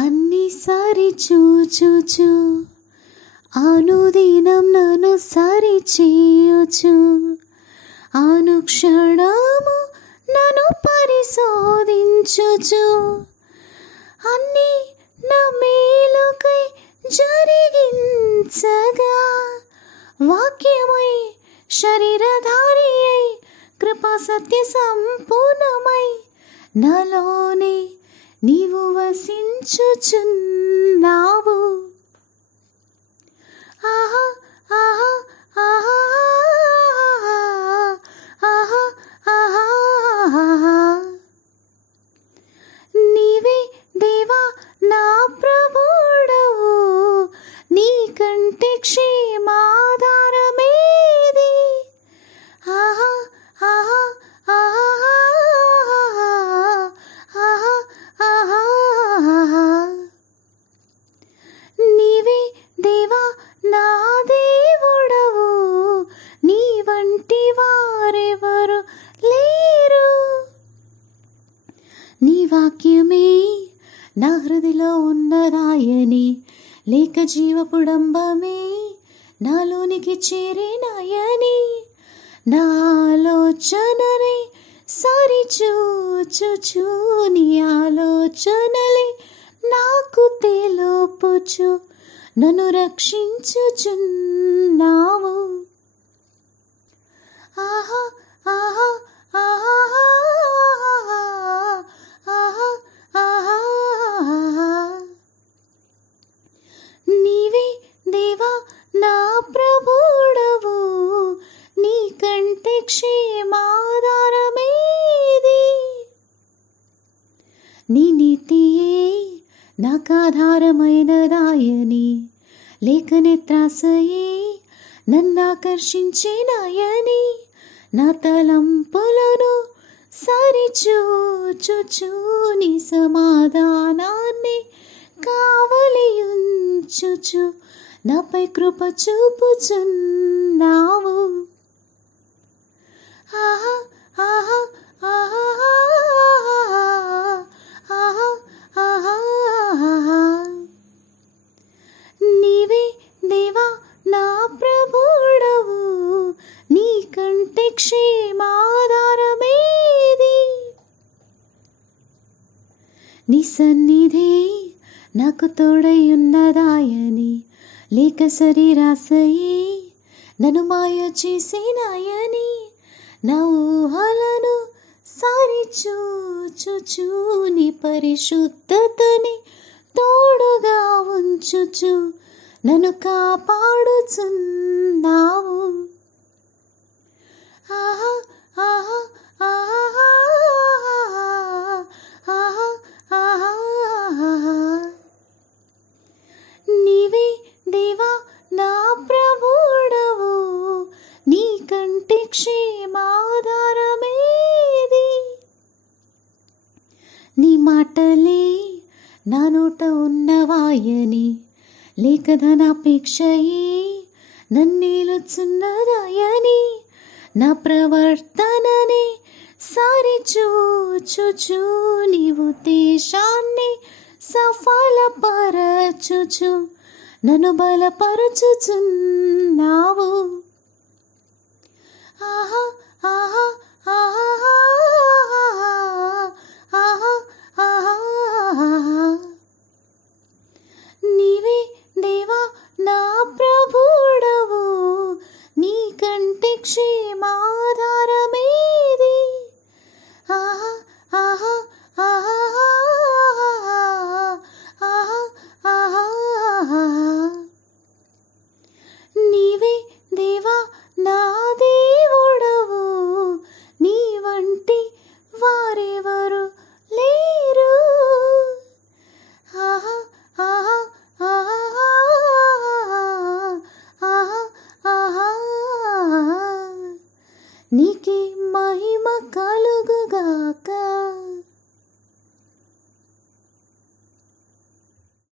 అన్ని సరిచూచుచు అనుదినం నన్ను సరిచేయుచు అనుక్షణము నన్ను పరిశోధించుచు అన్ని నా మేలుకై జరిగించగా వాక్యమై శరీరధారి అయి కృపా సత్య సంపూర్ణమై నాలోనే నీవు వసించుచున్నావు. ఆహా ఆహా ఆహా ఆహా ఆహా ఆహా. నీవే దేవా నా ప్రభుడవు, నీకంటే క్షేమాధారమేది. ఆహా ఆహా ఆహా ఆహా ఆహా ఆహా. నీవే దేవా నా దేవుడవు, నీ వంటి వారెవరు లేరు. నీ వాక్యమే నా హృదిలో ఉన్నదాయని, లేక జీవపుడంబమే నాలోనికి చేరినాయని, నా ఆలోచనలే సరిచూచుచు నీ ఆలోచనలే నాకు తెలుపుచు నన్ను రక్షించుచున్నావు. ఆహా ఆహా ఆహా ఆహా ఆహా ఆహా. నీవే దేవా నా ప్రభుడవు, నీకంటే క్షేమాధారమేది. నీ నీతియే నాకాధారమైనదాయని, లేఖనే త్రాసయే నన్నాకర్షించినాయని, నా తలంపులను సరిచూచుచు నీ సమాధానాన్ని కావలియుంచుచు నాపై కృప చూపుచున్నావు. ఆహా ఆహా ఆహా ఆహా ఆహా ఆహా. నీవే దేవా నా ప్రభుడవు, నీకంటే క్షేమాధారమేది. నీ సన్నిధే నాకు తోడై ఉన్నదాయని, లేక శరీరాశయే నన్ను మాయ చేసినాయని, నా ఊహలను సరిచూచుచు నీ పరిశుద్ధతని తోడుగా ఉంచుచు నన్ను కాపాడుచున్నావు. ఆహా ఆహా ఆహా ఆహా ఆహా ఆహా. నీవే దేవా నా ప్రభుడవు, నీకంటే క్షేమాధారమేది. నీ మాటలే నా నోట ఉన్నవాయని, లేక ధనాపేక్షయే నన్నేలుచున్నదాయని, నా ప్రవర్తననే సరిచూచుచు నీవు దేశాన్ని సఫలపరచుచు నన్ను బలపరచుచున్నావు. ఆహా ఆహా ఆహా ఆహా ఆహా ఆహా.